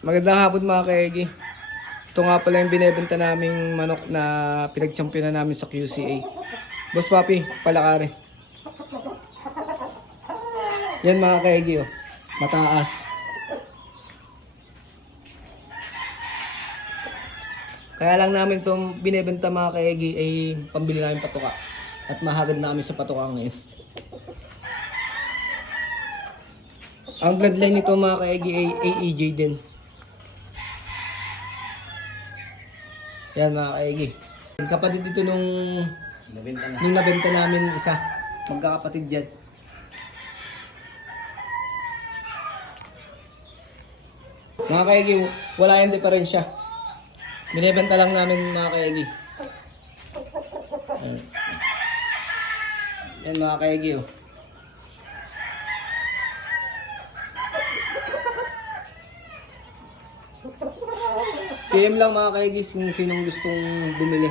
Magandang hapon mga kaegi. Ito nga pala yung binebenta naming manok na pinag-championan namin sa QCA. Boss Papi, palakare. Yan mga kaegi oh. Mataas. Kaya lang namin itong binebenta mga kaegi ay pambili namin patuka. At mahagad na kami sa patuka ngayon. Ang bloodline nito mga kaegi ay AEJ din. Yan mga kaigi. Kapatid dito nung nabenta namin isa. Magkakapatid yan. Mga kaigi, wala yung diferensya. Binibenta lang namin mga kaigi. Yan mga kaigi oh. PM lang mga kaigis kung sinong gustong bumili.